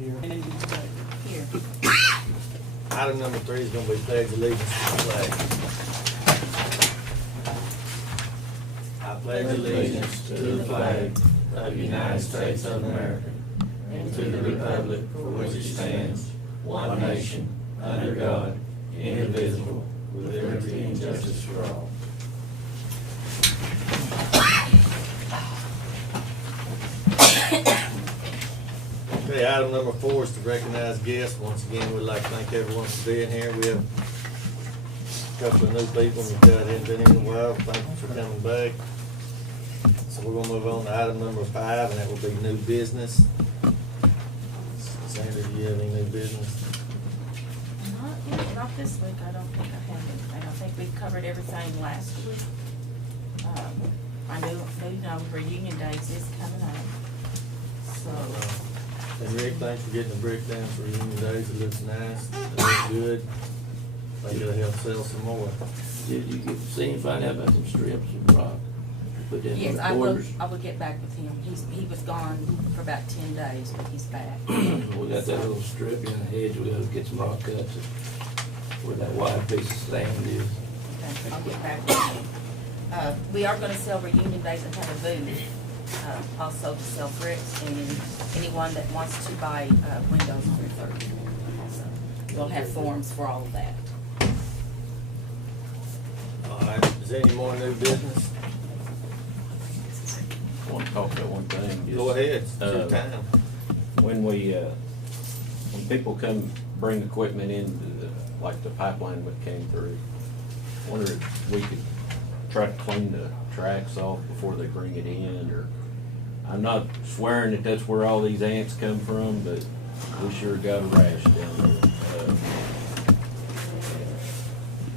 Here. Here. Item number 3 is gonna be pledge allegiance to the flag. I pledge allegiance to the flag of the United States of America and to the republic for which it stands, one nation, under God, indivisible, with liberty and justice for all. Okay, item number 4 is to recognize guests. Once again, we'd like to thank everyone for being here. We have a couple of new people that hadn't been in a while. Thank you for coming back. So we're gonna move on to item number 5, and that will be new business. Sandra, do you have any new business? Not this week, I don't think I have anything. I think we covered everything last week. I know reunion days is coming up, so. And Rick, thanks for getting the breakdown for Union Days. It looks nice. It looks good. I think it'll help sell some more. Did you get to see and find out about some strips of rock? Put in Yes, the I will quarters? get back with him. He was gone for about 10 days, but he's back. We got that little strip in the hedge, we gotta get some rock cuts where that wide piece of sand is. Okay, I'll get back with him. We are gonna sell reunion days and have a booth, also to sell bricks and anyone that wants to buy, windows through 30. So we'll have forms for all of that. All right, is there any more new business? I want to talk about one thing. Just, Go ahead, it's your time. When people come bring equipment into like the pipeline that came through, I wonder if we could try to clean the tracks off before they bring it in, or, I'm not swearing that that's where all these ants come from, but we sure got a rash down there.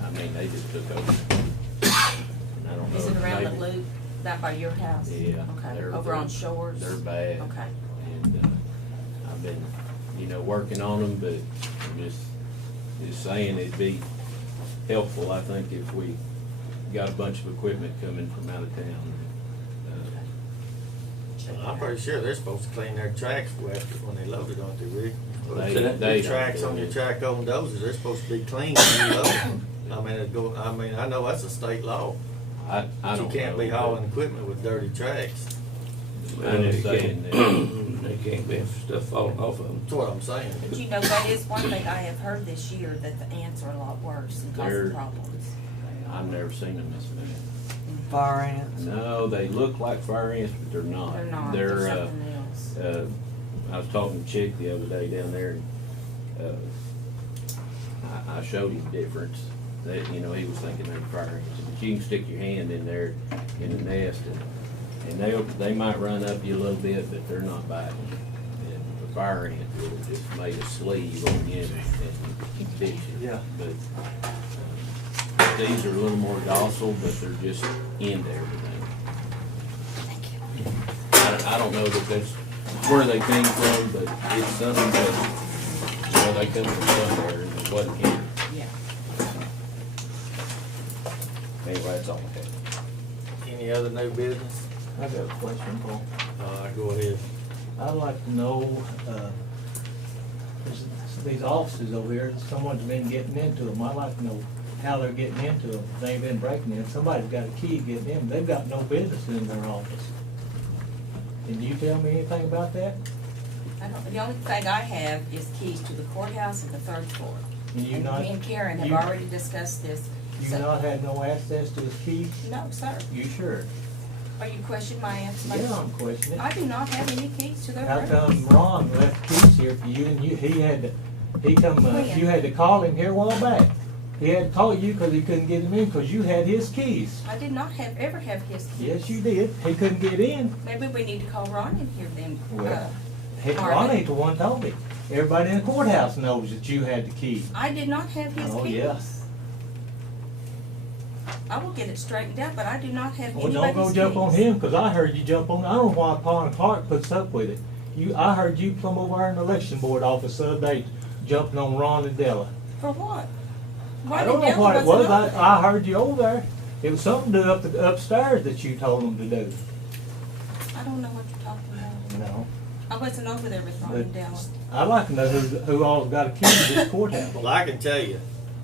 I mean, they just took over. And I don't know. Is it if around the maybe- loop, that by your house? Yeah. Okay, they're- over on Shores? They're bad. Okay. And, I've been, working on them, but I'm just saying it'd be helpful, I think, if we got a bunch of equipment coming from out of town. I'm pretty sure they're supposed to clean their tracks when they load it, aren't they, Rick? They The don't tracks do on your it. track on dozers, they're supposed to be clean when you load them. I know that's a state law. I But don't you can't be know, hauling equipment with dirty tracks. but I'm just saying that. They can't be stuff falling off of them. That's what I'm saying. But that is one thing I have heard this year, that the ants are a lot worse and They're- causing problems. I've never seen them this bad. Fire ants. No, they look like fire ants, but they're not. They're not, They're, they're something else. I was talking to Chick the other day down there, and, I showed him the difference. That, he was thinking they were fire ants. But you can stick your hand in there in the nest, and they might run up you a little bit, but they're not biting. And the fire ant would have just made a sleeve on you and bit you. Yeah. But these are a little more docile, but they're just into everything. I don't know that that's where they came from, but it's something that, they come from somewhere, and it wasn't here. Yeah. Anyway, that's all I have. Any other new business? I got a question, Paul. Go ahead. I'd like to know, these offices over here, someone's been getting into them. I'd like to know how they're getting into them. If they ain't been breaking in, somebody's got a key getting in. They've got no business in their office. Can you tell me anything about that? The only thing I have is keys to the courthouse and the 3rd floor. And you And not, me and Karen have you- already discussed this. you So- not had no access to his keys? No, sir. You sure? Are you questioning my answer? Yeah, I'm questioning I it. do not have any keys to their How premises. come Ron left keys here for you, and you had to call him here a while back? He had to call you because he couldn't get him in because you had his keys. I did not ever have his keys. Yes, you did. He couldn't get in. Maybe we need to call Ron in here then. Well, Marvin. Ron ain't the one told me. Everybody in the courthouse knows that you had the key. I did not have his keys. Oh, yeah. I will get it straightened out, but I do not have Well, anybody's don't go jump on keys. him because I heard you jump on. I don't know why Paul Clark puts up with it. I heard you come over there in the election board office the other day jumping on Ron and Della. For what? Why I don't did know what it Della was. wasn't over I heard you over there. It was something to do upstairs that you told them to do. I don't know what you're talking about. No. I'm wasn't over there with Ron and Della. I'd like to know who all's got a key to this courthouse. Well, I can tell you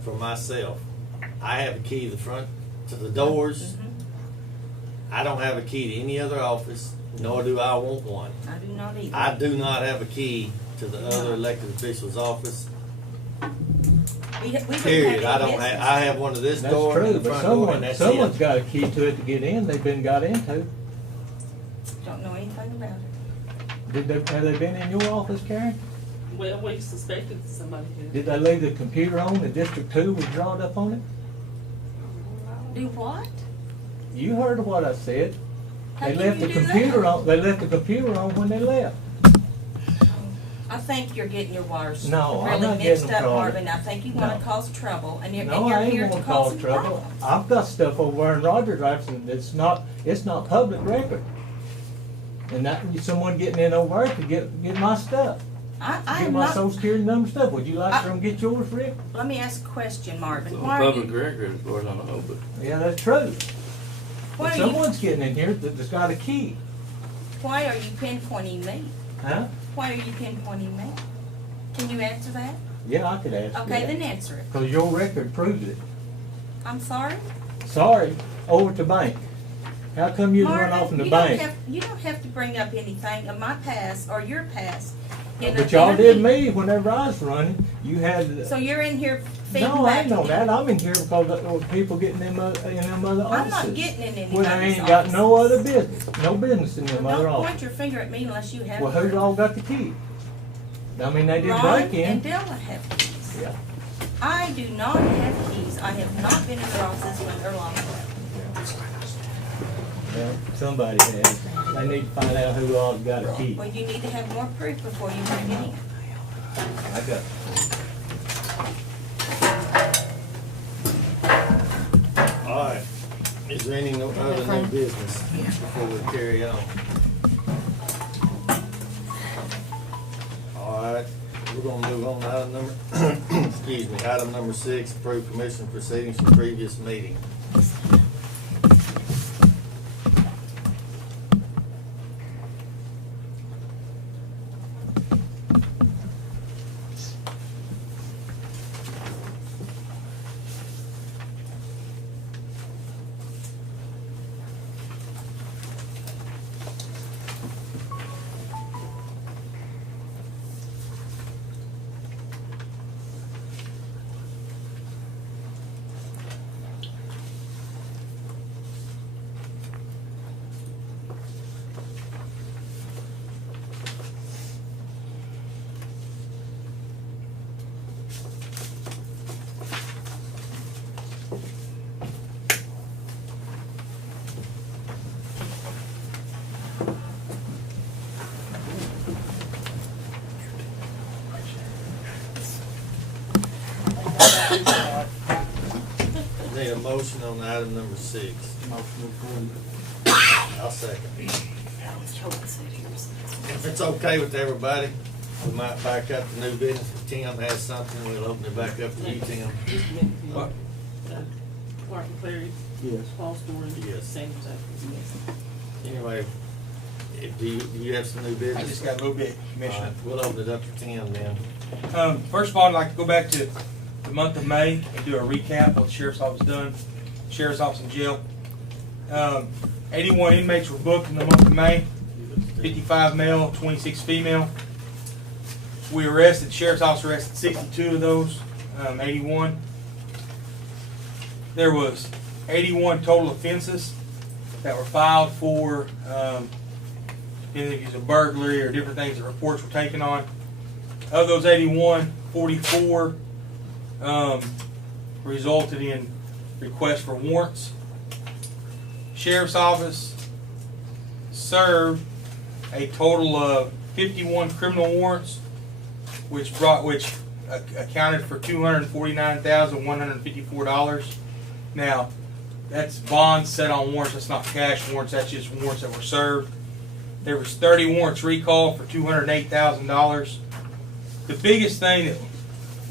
for myself, I have a key to the front, to the doors. I don't have a key to any other office, nor do I want one. I do not either. I do not have a key to the other elected official's office. We wouldn't Period. have I any don't have, business. I have one to this That's door and true, the but front door, and that's someone's it. got a key to it to get in, they've been got into. Don't know anything about it. Have they been in your office, Karen? Well, we suspected somebody did. Did they leave the computer on, the District 2 was drawn up on it? Do what? You heard what I said. How They can left you the do computer that? on, they left the computer on when they left. I think you're getting your wires No, I'm really not mixed getting up, trouble. Marvin. I think you want No. to cause trouble, and you're No, I here ain't to gonna cause cause some trouble. problems. I've got stuff over there in Rogers' office and it's not public record. And that, someone getting in over there to get my stuff. I Get am my not. social security number stuff. Would you like for them to get yours, Rick? Let me ask a question, Marvin. It's Why on are public you? record as far as I know, but Yeah, that's true. Why But are you? someone's getting in here that's got a key. Why are you pinpointing me? Huh? Why are you pinpointing me? Can you answer that? Yeah, I could ask Okay, you then answer it. because your record proves it. I'm sorry. Sorry, over at the bank. How come you run off in the bank? You don't have to bring up anything of my past or your past. in a But y'all did interview. me whenever I was running. You had. So you're in here feeding No, I back ain't know to that. me. I'm in here because there were people getting in them other offices. I'm not getting in anybody's Well, they ain't got no offices. other business. No business in them other Don't point offices. your finger at me unless you have. Well, who's proof. all got the key? I mean, they did Ron break in. and Della have keys. Yeah. I do not have keys. I have not been in their offices when they're locked up. Well, somebody has. They need to find out who all's got a key. Well, you need to have more proof before you bring it in. I got. All right. Is there any other new business before we carry on? All right, we're gonna move on to item number, excuse me, item number 6, approve commission proceedings from previous meeting. Need a motion on item number 6. I'll second. If it's okay with everybody, we might back up to new business. If Tim has something, we'll open it back up to you, Tim. Just a minute. What? Clark and Clary, Yes. Paul Story, Yes. Sam Zachary. Anyway, do you have some new business? I just got a little bit, All Commissioner. right, we'll open it up for Tim then. First of all, I'd like to go back to the month of May and do a recap of what the Sheriff's Office done. Sheriff's Office and jail. 81 inmates were booked in the month of May, 55 male, 26 female. We arrested, Sheriff's Office arrested 62 of those, 81. There was 81 total offenses that were filed for, if it was a burglary or different things that reports were taken on. Of those 81, 44 resulted in requests for warrants. Sheriff's Office served a total of 51 criminal warrants, which accounted for $249,154. Now, that's bonds set on warrants. That's not cash warrants. That's just warrants that were served. There was 30 warrants recalled for $208,000. The biggest thing that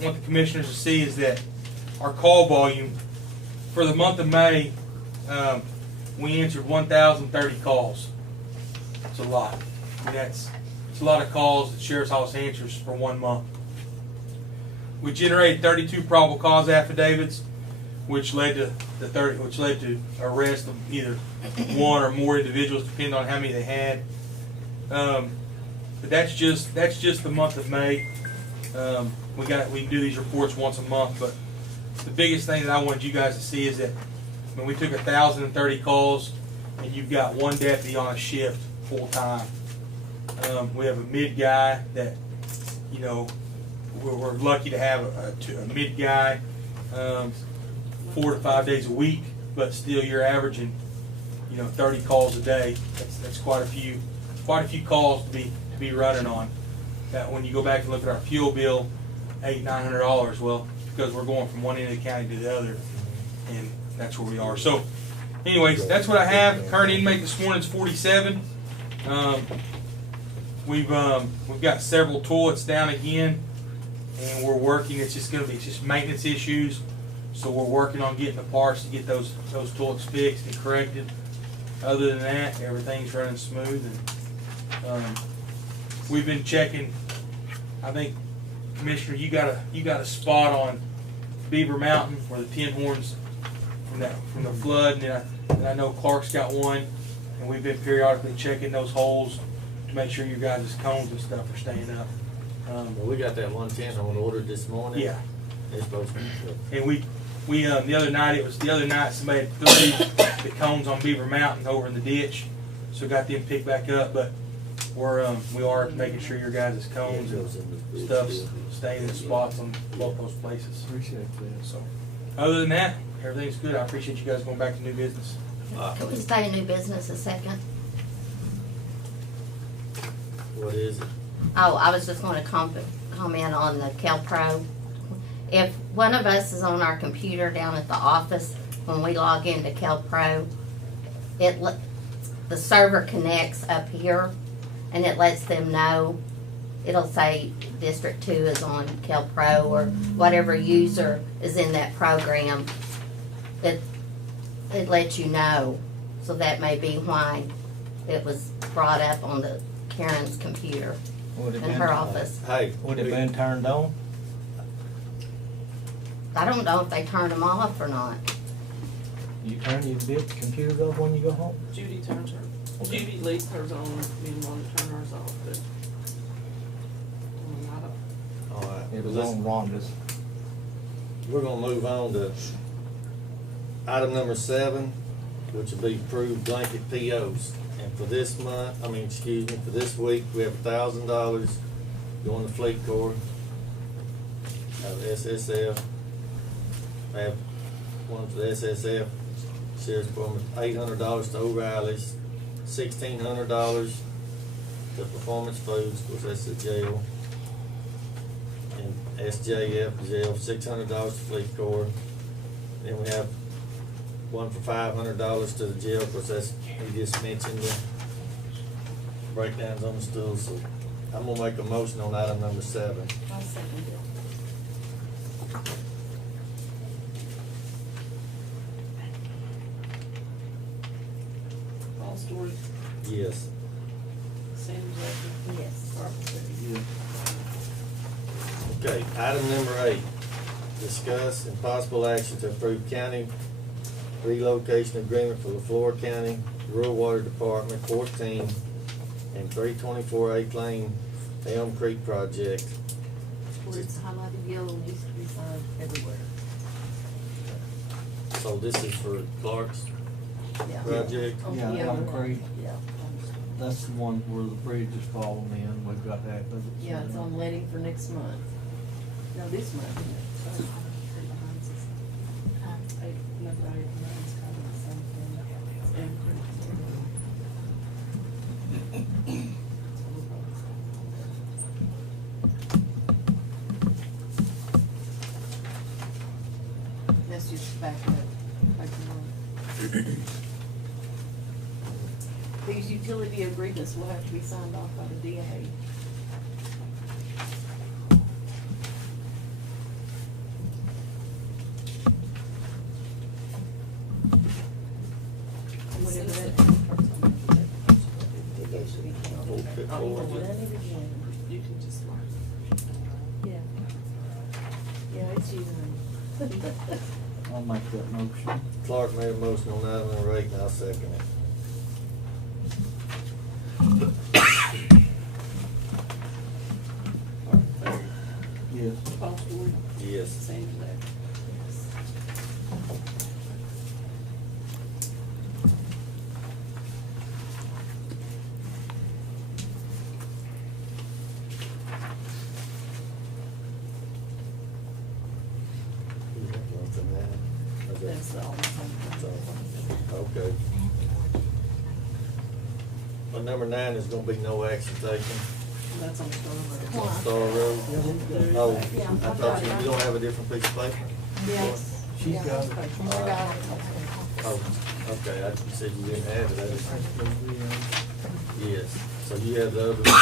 I want the commissioners to see is that our call volume for the month of May, we answered 1,030 calls. It's a lot. I mean, it's It's a lot of calls that Sheriff's Office answers for 1 month. We generated 32 probable cause affidavits, which led to arrest of either one or more individuals, depending on how many they had. But that's just the month of May. We can do these reports once a month, but the biggest thing that I wanted you guys to see is that when we took 1,030 calls, and you've got one deputy on a shift full time. We have a mid guy that, you know, we're lucky to have a mid guy 4 to 5 days a week, but still you're averaging, you know, 30 calls a day. That's quite a few calls to be running on. That when you go back and look at our fuel bill, $800-900, well, because we're going from one end of the county to the other, and that's where we are. So, anyways, that's what I have. Current inmate this morning is 47. We've got several toilets down again, and we're working. It's just maintenance issues. So we're working on getting the parts to get those toilets fixed and corrected. Other than that, everything's running smooth. And we've been checking. I think, Commissioner, you got a spot on Beaver Mountain where the tin horns from the flood, and I know Clark's got one, and we've been periodically checking those holes to make sure your guys' cones and stuff are staying up. Well, we got that 110 on order this morning. Yeah. It's supposed to be good. And we the other night somebody had threw the cones on Beaver Mountain over in the ditch, so got them picked back up. But we are making sure your guys' cones and stuff's staying in the spots on both those places. Appreciate that. So, other than that, everything's good. I appreciate you guys going back to new business. Can we stay in new business a second? What is it? Oh, I was just gonna comment on the CalPro. If one of us is on our computer down at the office, when we log into CalPro, the server connects up here, and it lets them know. It'll say District 2 is on CalPro, or whatever user is in that program. It lets you know, so that may be why it was brought up on Karen's computer in her office. Hey. Would it have been turned on? I don't know if they turned them off or not. You turn your computers off when you go home? Judy turns her, Judy leaves hers on, me and Wanda turn hers off, but. I don't. All right. It was Listen, on Rhonda's. we're gonna move on to item number 7, which will be approved blanket POs. And for this month, for this week, we have $1,000 going to Fleet Corps out of SSF. I have one for the SSF, Sheriff's Department, $800 to O'Reilly's, $1,600 to Performance Foods, of course that's the jail. And SJF jail, $600 to Fleet Corps. Then we have one for $500 to the jail, of course that's, he just mentioned the breakdowns on the stools. So I'm gonna make a motion on item number 7. I'll second it. All story, Yes. Sandy Jackie. Yes. Barbara Perry. Okay, item number 8, discuss and possible action to approve county relocation agreement for LaFleur County Rural Water Department 14 and 324 Lane Elm Creek project. Where it's highlighted yellow, needs to be signed everywhere. So this is for Clark's Yeah. project. Oh, Yeah, Elm Creek. Yeah. That's the one where the bridge is falling in. We've got that. Yeah, it's on letting for next month. No, this month, isn't it? Sorry, right behind us. Number 8, 9's kind of the same thing. It's Elm That's just back up. These utility agreements will have to be signed off by the DA. Whatever that. It should be counted. fit Oh, forward. you Done it again. You can just mark. Yeah. Yeah, it's you, honey. I'll make that motion. Clark made a motion on item number 8, and I'll second it. Yes. Paul Stewart, Yes. Sandy Levy. That's all. Okay. Well, number 9 is gonna be no action taken. That's on Star It's Road. on Star Road. Oh, Yeah, I thought you don't have a different piece of paper? Yes. She's got it. Oh, okay, you said you didn't have it, I didn't. Yes, so you have the other one?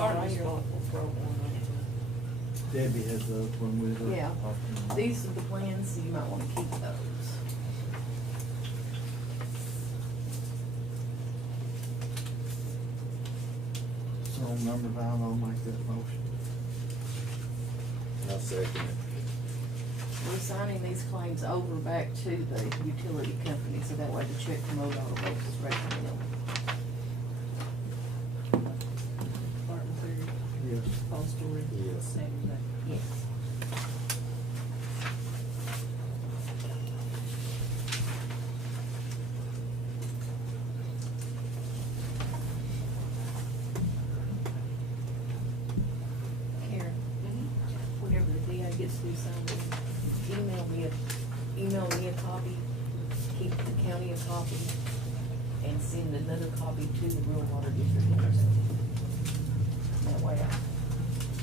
All right, you're on. Debbie has the other one with her. Yeah. These are the plans, so you might wanna keep those. So on number 9, I'll make that motion. I'll second it. We're signing these claims over back to the utility company, so that way the check from ODOT will is right from them. Martin Cleary, Yes. Paul Stewart. Yes. Sandy Levy. Yes. Karen, whenever the DA gets through signing, email me a copy, keep the county a copy, and send another copy to the rural water district. That way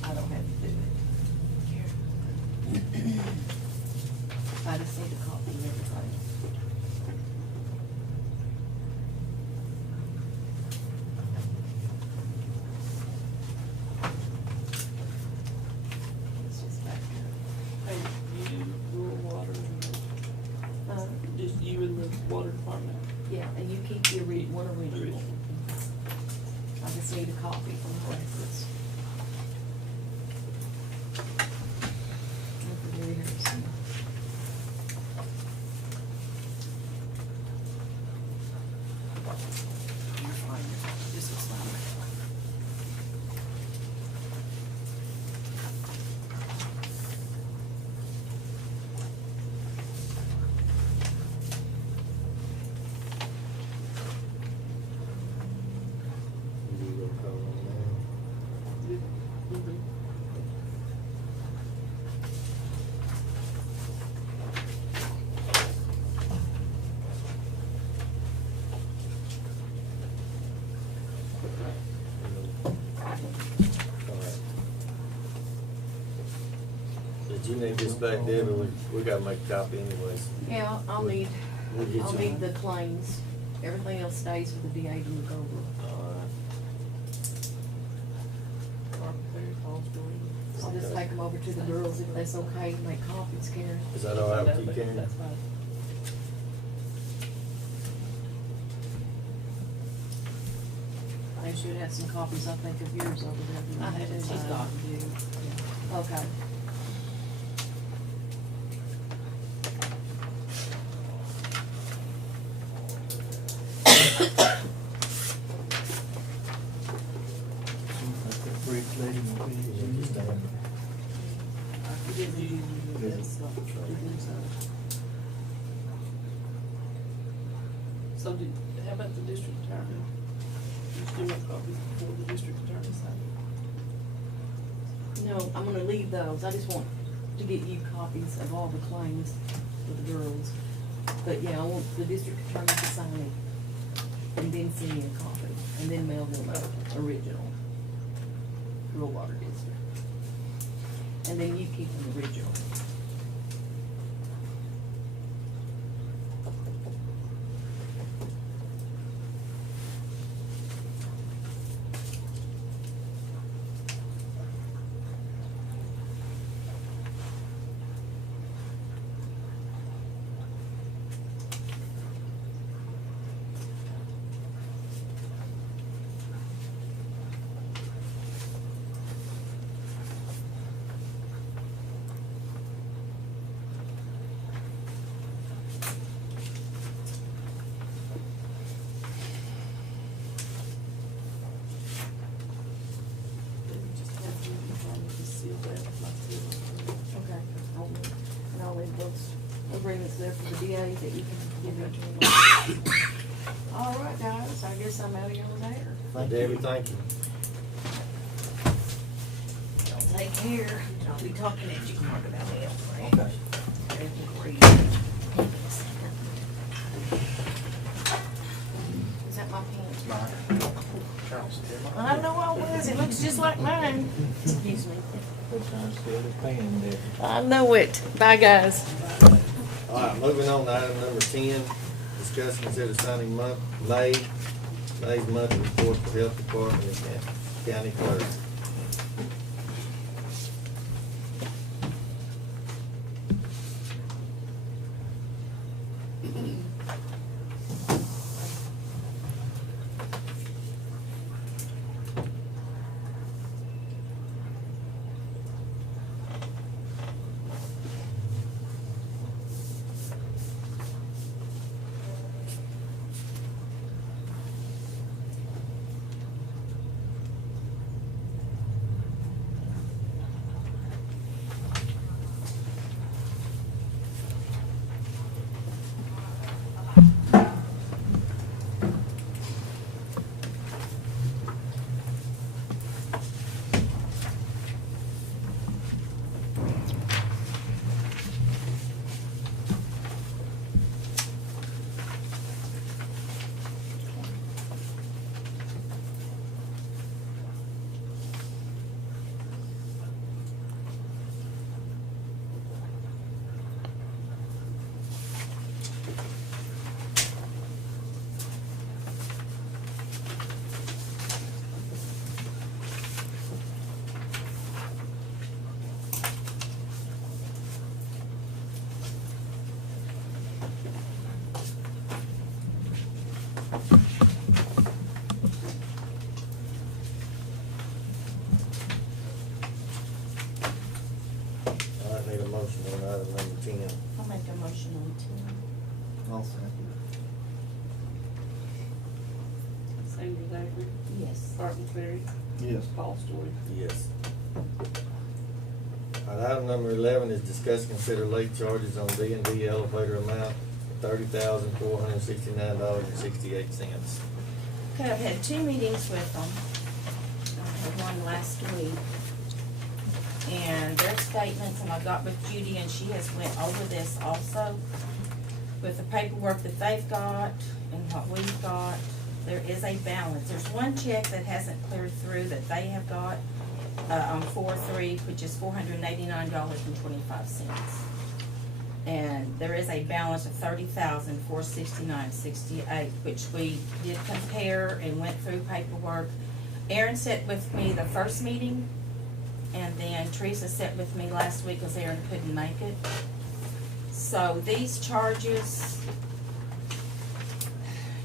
I don't have to do it. I just need a copy of everything. It's just back there. Hey, you, rural water, just you and the water department? Yeah, and you keep the one original. I just need a copy from the records. Over there, Harrison. You're fine, this is fine. You go call on Mhm. that. All right. Did you need this back, Debbie? We gotta make a copy anyways. Yeah, I'll need We'll get you one. the claims. Everything else stays for the DA to look over. All right. Martin Cleary, Paul Stewart. I'll just take them over to the girls if that's okay, make copies, Karen. Is that all right with you, That- Karen? That's fine. They should have some copies, I think, of yours over there. I have it. She's got Okay. Seems like that bridge lady will be. You just stand. You didn't do this, so you did so. So how about the district attorney? You still want copies before the district attorney signs? No, I'm gonna leave those, I just want to get you copies of all the claims for the girls. But yeah, I want the district attorney to sign it, and then send me a copy, and then mail them a original. Rural Water District. And then you keep the original. there for the DA that you can give it to them. All right, guys, I guess I'm out of your hair. Debbie, thank you. Y'all take care. I'll be talking at you more about it. Okay. Is that my pants? Mine. Charles, did mine. I know I was, it looks just like mine. Excuse me. Good time still to paying there. I know it. Bye, guys. All right, moving on to item number 10, discuss and consider signing May's monthly report for health department and county clerk. All right, need a motion on item number 10. I'll make a motion on 10. I'll second. Sandra Zachary, Yes. Martin Terry, Yes. Paul Story. Yes. All right, item number 11 is discuss and consider late charges on D&D elevator amount $30,469.68. Okay, I've had 2 meetings with them. I had one last week. And their statements, and I got with Judy, and she has went over this also, with the paperwork that they've got and what we've got. There is a balance. There's one check that hasn't cleared through that they have got on 4/3, which is $489.25. And there is a balance of $30,469.68, which we did compare and went through paperwork. Aaron sat with me the first meeting, and then Teresa sat with me last week because Aaron couldn't make it. So these charges,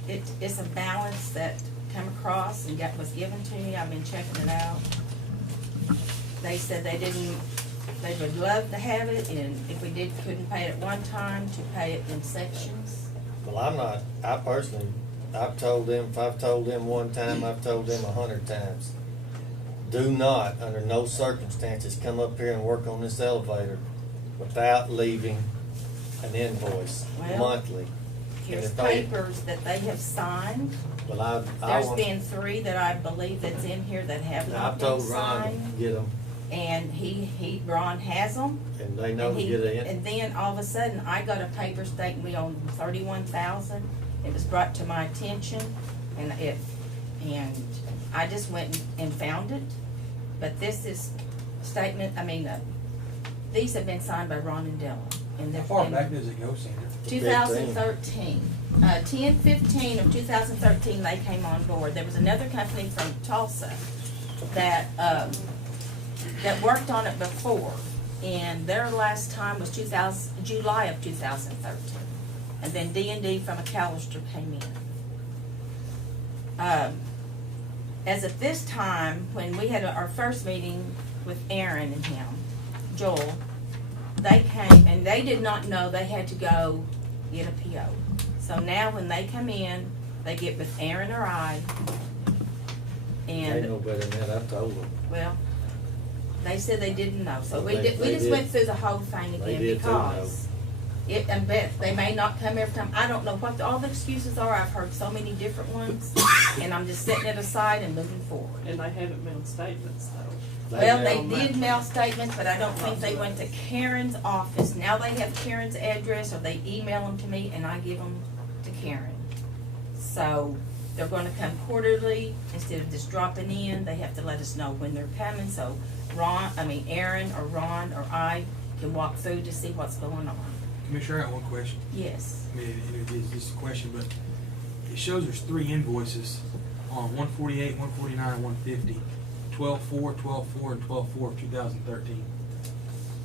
it's a balance that come across and was given to me. I've been checking it out. They said they would love to have it, and if we couldn't pay it at one time, to pay it in sections. Well, I personally, I've told them, if I've told them one time, I've told them 100 times. Do not, under no circumstances, come up here and work on this elevator without leaving an invoice Well, monthly. Here's if they- papers that they have signed. Well, I There's want, been 3 that I believe that's in here that have not I've been told Ron signed. to get them, And Ron has them. and they know And to get in. And then all of a sudden, I got a paper stating we own 31,000. It was brought to my attention, and I just went and found it. But this is these have been signed by Ron and Della. And How they've far been- back does it go, Sandra? 2013. 10/15 of 2013, they came on board. There was another company from Tulsa that worked on it before, and their last time was July of 2013. And then D&D from McAllister came in. As of this time, when we had our first meeting with Aaron and him, Joel, they came, and they did not know they had to go get a PO. So now when they come in, they get with Aaron or I, They and, know better than that, I've told them. well, they said they didn't know, so we They just did. went through the whole thing They again did too, though. because And Beth, they may not come every time, I don't know what all the excuses are, I've heard so many different ones, and I'm just setting it aside and moving forward. And they haven't mailed statements though. Well, they did mail statements, but I don't think they went to Karen's office. Now they have Karen's address, or they email them to me and I give them to Karen. So they're gonna come quarterly, instead of just dropping in, they have to let us know when they're coming, so Aaron or Ron or I can walk through to see what's going on. Commissioner, I got one question. Yes, I mean, it is just a question, but it shows there's 3 invoices on 148, 149, and 150. 12/4, 12/4, and 12/4 of 2013.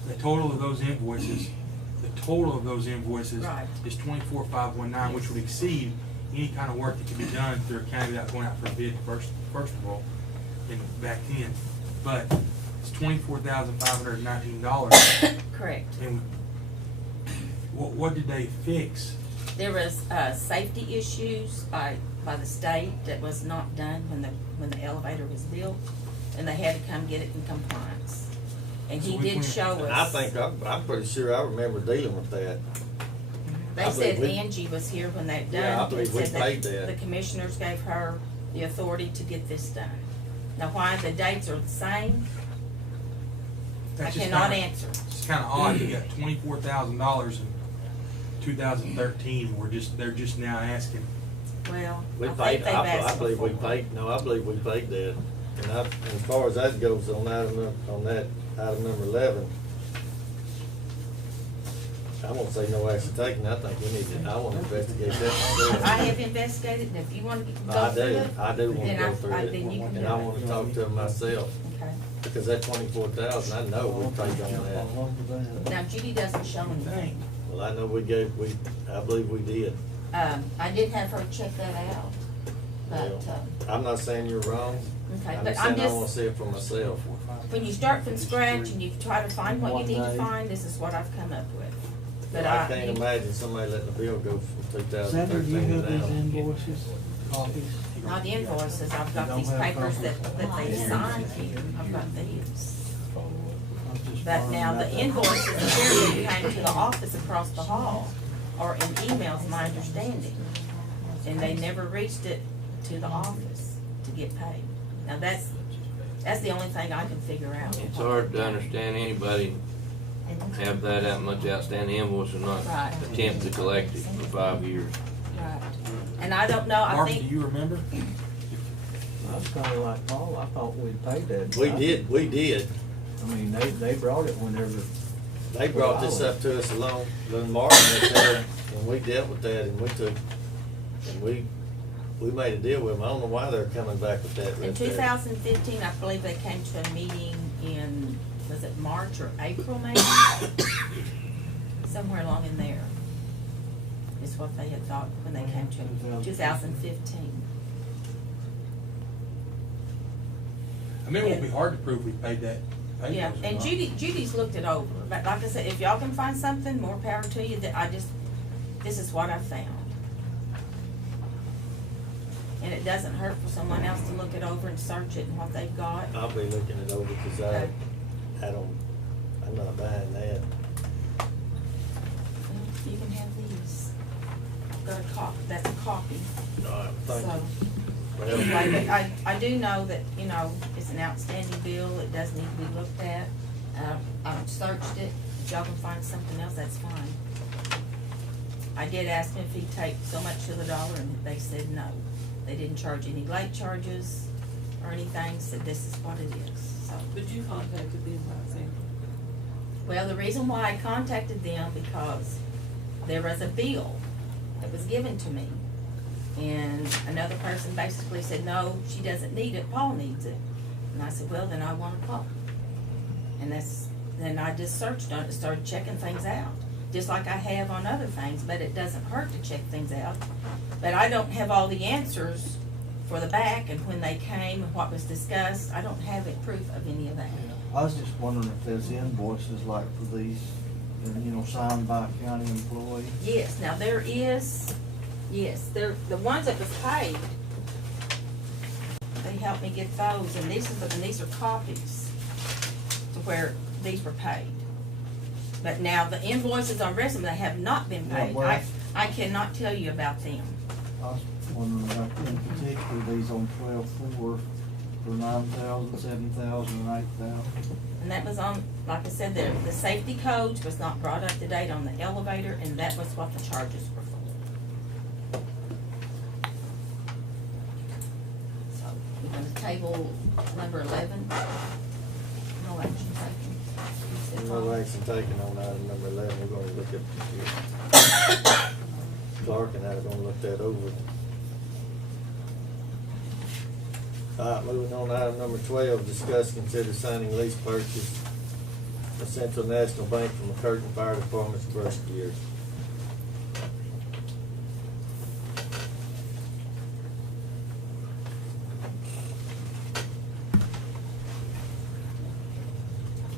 The total of those invoices Right. is 24,519, which would exceed any kind of work that could be done through a county without going out for a bid first of all, and back then. But it's $24,519. correct. And what did they fix? There was, safety issues by the state that was not done when the elevator was built, and they had to come get it in compliance. And he So we did went- show And I us, think, I'm pretty sure I remember dealing with that. they I said believe we- Angie was here when they Yeah, I done, believe and we said paid that that. the commissioners gave her the authority to get this done. Now, why the dates are the same, I That's just cannot kinda- answer. It's kind of odd. You got $24,000 in 2013. They're just now asking. Well, We I paid, think they've I asked believe we before. paid, no, I believe we paid that. And as far as that goes on item number 11, I won't say no action taken, I think we need to, I want to investigate that myself. I have investigated, and if you want to go I through do, it, I do want to then go through it, then you can do and I it. want to talk to them myself, Okay. because that 24,000, I know we paid on that. Now, Judy doesn't show anything. Well, I know I believe we did. I did have her check that out, but, I'm not saying you're wrong, okay, I'm but just I'm saying I want to just, see it for myself. when you start from scratch and you try to find what you need to find, this is what I've come up with. But I can't imagine somebody letting the bill go from Sandra, do you 2013 have these down. invoices, copies? not invoices, I've got these papers that they signed here, I've got these. But now the invoices apparently came to the office across the hall, or in emails, my understanding. And they never reached it to the office to get paid. Now that's the only thing I can figure out. It's hard to understand anybody have that much outstanding invoice and not Right. attempt to collect it for 5 years. Right. And I don't know, I Marvin, do think, you remember? I was kinda like Paul, I thought we'd paid that. We did. I mean, they brought it whenever, They brought this up to us along, when Martin was there, and we dealt with that, and we made a deal with them. I don't know why they're coming back with that in right there. 2015, I believe they came to a meeting in, was it March or April maybe? Somewhere along in there is what they had thought when they came to 2015. I mean, it won't be hard to prove we paid that. Yeah, and Judy's looked it over, but like I said, if y'all can find something, more power to you, this is what I found. And it doesn't hurt for someone else to look it over and search it and what they've got. I'll be looking it over, because Okay. I'm not buying that. You can have these. I've got a copy, that's a copy, All right, thank so. you. Well, Anyway, but I do know that, it's an outstanding bill, it does need to be looked at. I've searched it, if y'all can find something else, that's fine. I did ask them if he'd take so much to the dollar, and they said no. They didn't charge any late charges or anything, said this is what it is, so. But you contacted them, by example. Well, the reason why I contacted them, because there was a bill that was given to me. And another person basically said, no, she doesn't need it, Paul needs it. And I said, well, then I want a call. And then I just searched on it, started checking things out, just like I have on other things, but it doesn't hurt to check things out. But I don't have all the answers for the back and when they came and what was discussed. I don't have it, proof of any of that. I was just wondering if there's invoices like for these, signed by a county employee. Yes, now there is, yes, the ones that was paid, they helped me get those, and these are copies to where these were paid. But now the invoices on the rest of them, they have not been Yeah, paid. well- I cannot tell you about them. I was wondering about, in particular, these on 12/4 for 9,000, 7,000, and 8,000. And that was on, like I said, the safety codes was not brought up to date on the elevator, and that was what the charges were for. So, we're gonna table number 11. No action taken. You said, No Tom? action taken on item number 11, we're gonna look at the computer. Clark and I are gonna look that over. Alright, moving on to item number 12, discuss, consider signing lease purchase of Central National Bank from McCurtain Fire Department's brush gear.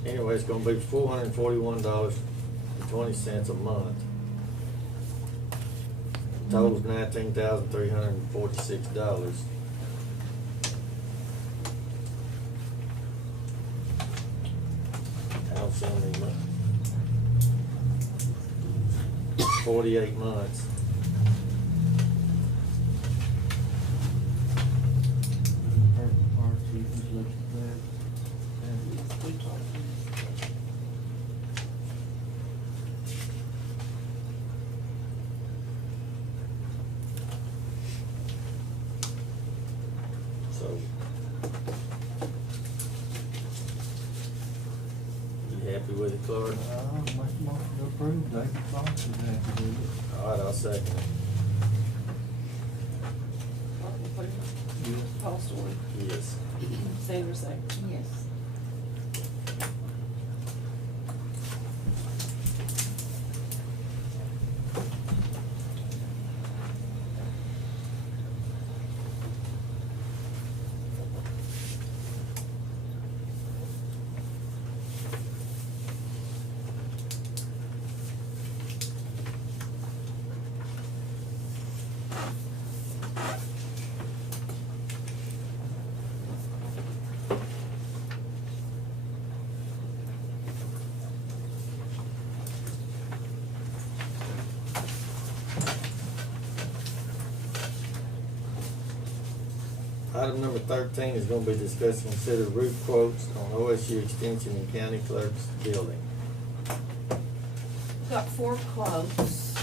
Anyway, it's gonna be $441.20 a month. Total's $19,346. How many months? 48 months. Fire chief is looking at that. And We talked. So, you happy with it, Clark? Make a motion to approve, David Fox is happy with it. All right, I'll second it. Clark will put it. Yes. Paul Story, Yes. Sandra second. Yes. Item number 13 is gonna be discussed, consider roof quotes on OSU Extension and County Clerk's building. Got 4 quotes.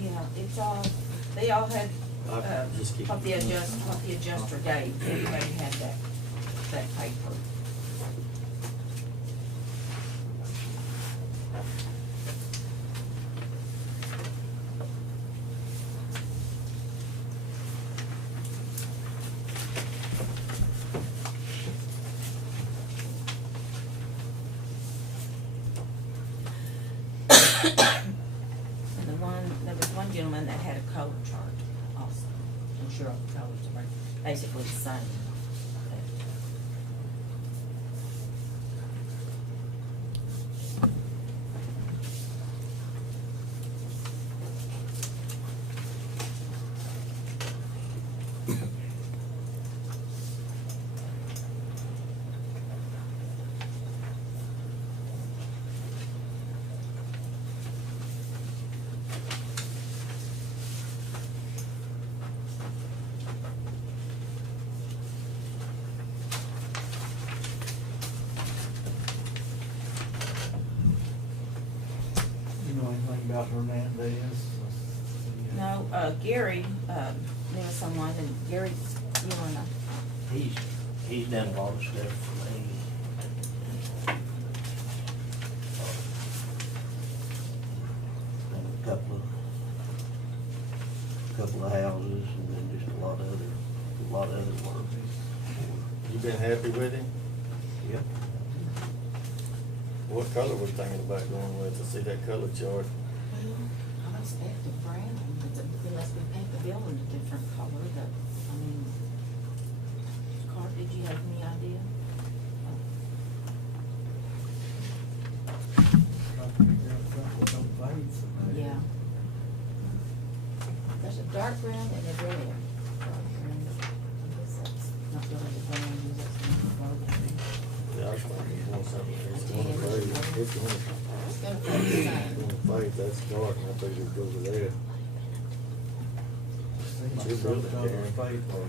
Yeah, it's all, they all had, I just keep. what the adjuster gave, everybody had that paper. And there was one gentleman that had a color chart also. I'm sure all the colors are basically the same. You know anything about Hernandez? No, Gary, knew someone, and Gary, you wanna, He's done a lot of stuff for me. And a couple of houses, and then just a lot of other work. You been happy with him? Yep. What color was thinking about going with, to see that color chart? I expect a brown, unless we paint the building a different color, but, I mean, Carl, did you have any idea? Trying to figure out something that don't fade so bad. Yeah. There's a dark brown and a red. Dark brown, I guess that's not really the brown, that's not burgundy. Yeah, I was thinking you want something, it's Yeah. gonna fade, it's gonna It's gonna fade the same. fade, that's dark, and I think it'd go with that. Seems like You're some building, colors Karen. fade for.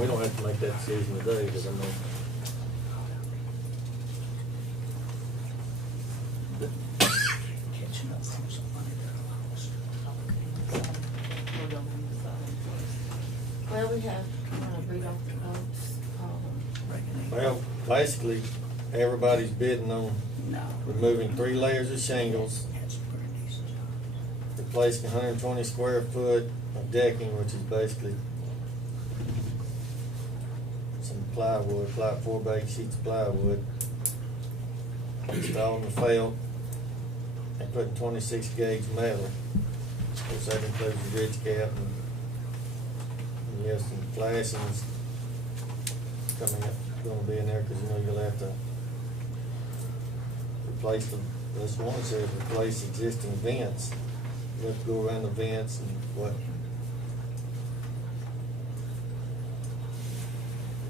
We don't have to make that decision today, but I know. Catching up from somebody that I lost. We're gonna decide first. Well, we have, read off the quotes, Well, basically, everybody's bidding on no. removing 3 layers of shingles, replacing 120 square foot of decking, which is basically some plywood, 4 bag sheets of plywood, installing the felt, and putting 26 gauge metal. Of course, that includes the ridge cap, and you have some flashings coming up, gonna be in there, cause you know you'll have to replace this one says replace existing vents. You have to go around the vents and what,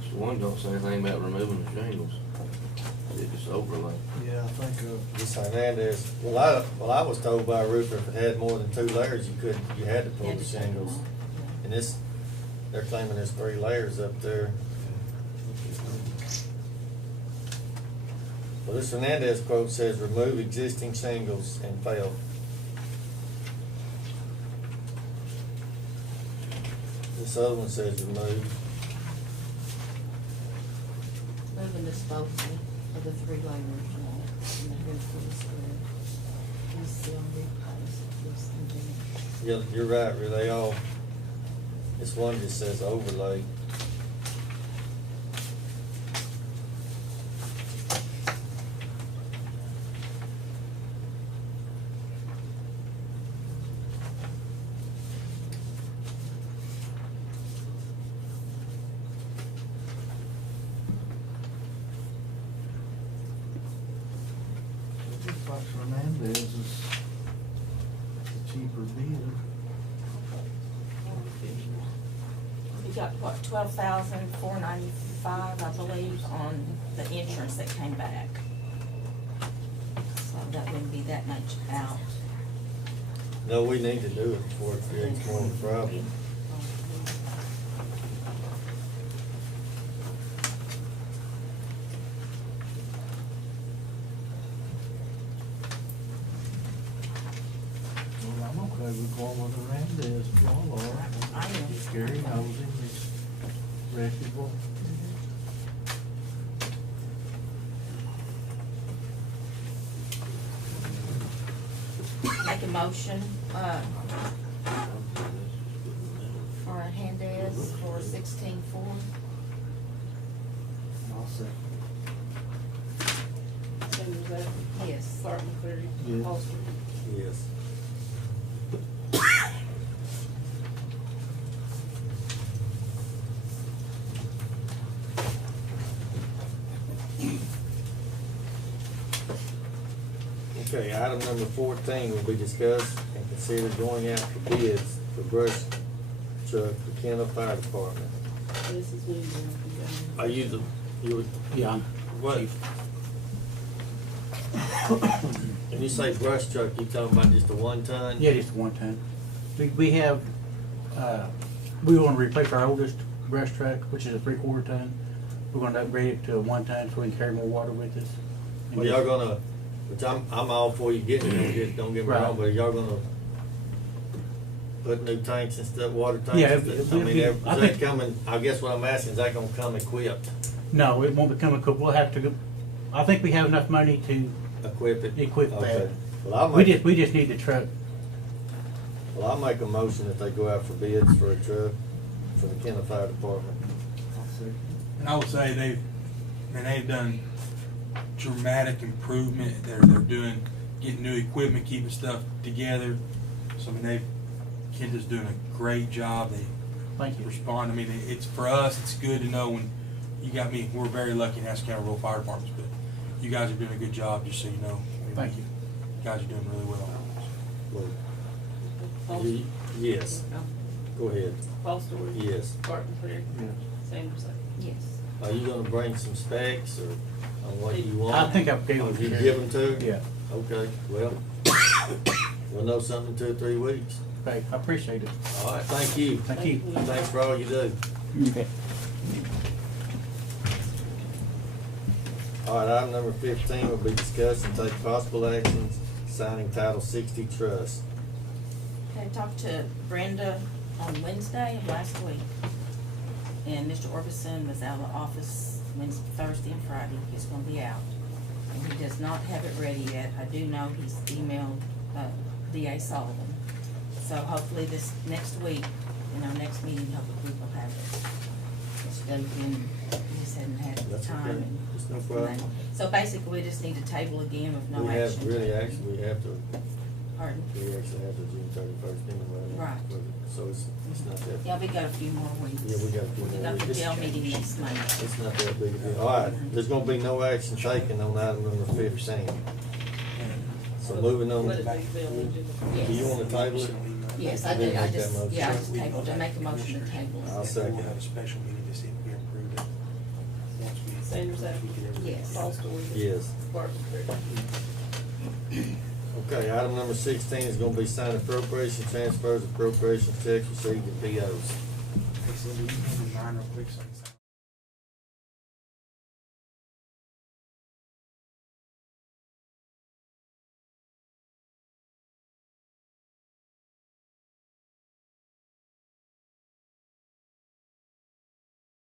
So one don't say anything about removing the shingles. It just overlay. Yeah, I think, this Hernandez, well, I was told by a roofer if it had more than 2 layers, you had to pull the shingles. And this, they're claiming there's 3 layers up there. Well, this Hernandez quote says remove existing shingles and felt. This other one says remove. Moving disposal of the 3 layers, and the here's for the square. We still replace this and then. Yeah, you're right, Ree, they all, this one just says overlay. it looks like Hernandez is the cheaper bid. We got, what, 12,495, I believe, on the insurance that came back. So that wouldn't be that much out. No, we need to do it before it creates more of a problem. Well, I'm okay with going with Hernandez, if y'all are. I am. Gary knows him, he's reputable. Make a motion, for a Hernandez for 16.4. I'll say, Same as that. Yes. Clark McCleary. Yes. Holster. Yes. Okay, item number 14 will be discussed and consider going out for bids for brush truck for Kendall Fire Department. This is me, Are you the, you, Yeah. what? When you say brush truck, you talking about just a 1-ton? Yeah, just one ton. We have, we want to replace our oldest brush truck, which is a 3/4 ton. We're going to upgrade it to a 1 ton so we can carry more water with us. And Well, y'all gonna, which I'm all for you getting it, don't get me Right. wrong, but y'all gonna put new tanks and stuff, water tanks? Yeah, and stuff? I mean, is I that think- coming, I guess what I'm asking, is that gonna come equipped, No, it won't become a couple. We'll have to go, I think we have enough money to equip it? equip Okay. that. Well, I'll We make, just need the truck. well, I'll make a motion that they go out for bids for a truck for the Kendall Fire Department. And I would say they've done dramatic improvement. They're getting new equipment, keeping stuff together. So I mean, Kendall's doing a great job. They Thank you. respond. I mean, it's for us. It's good to know when you got me. We're very lucky in Haskell County Rural Fire Departments, but you guys are doing a good job. Just so you know. I mean, Thank you. You guys are doing really well. Well, the. yes, go ahead, Paul Story. yes. Barton Clear. Yes. Sanders. Yes. Are you gonna bring some specs or on what you want? I think I've given Oh, it you to give them to her? Yeah. Okay, well, we'll know something in 2 or 3 weeks. Okay, I appreciate it. All right, thank you. Thank you. Thanks for all you do. Okay. All right, item number 15 will be discussed and take possible actions signing Title 60 trust. Okay, I talked to Brenda on Wednesday of last week, and Mr. Orbison was out of the office Wednesday, Thursday and Friday. He's gonna be out, and he does not have it ready yet. I do know he's emailed, DA Sullivan. So hopefully this next week, in our next meeting, hopefully we will have it. It's been, he just hadn't had That's time okay. and. It's no problem. So basically, we just need to table again with no We action. have, really, actually, we have to, Pardon? we actually have to June 31st anyway. Right. So it's not that, Yeah, we got a few more weeks. yeah, we got a few We more got the weeks. jail meeting next month. It's not that big a deal. All right, there's gonna be no action taken on item number 15. So moving on, Let it be built. Yes. do you wanna table it? Yes, I We do, I make that just, motion. yeah, I just tabled, I make a motion to table I'll it. second. We'll have a special meeting to see if we approve it. Once we. Sanders, Yes. Paul Story. Yes. Barton Clear. Okay, item number 16 is gonna be signed appropriation transfers, appropriation checks received, and POs. Hey, Cindy, you can do mine real quick so I can sign.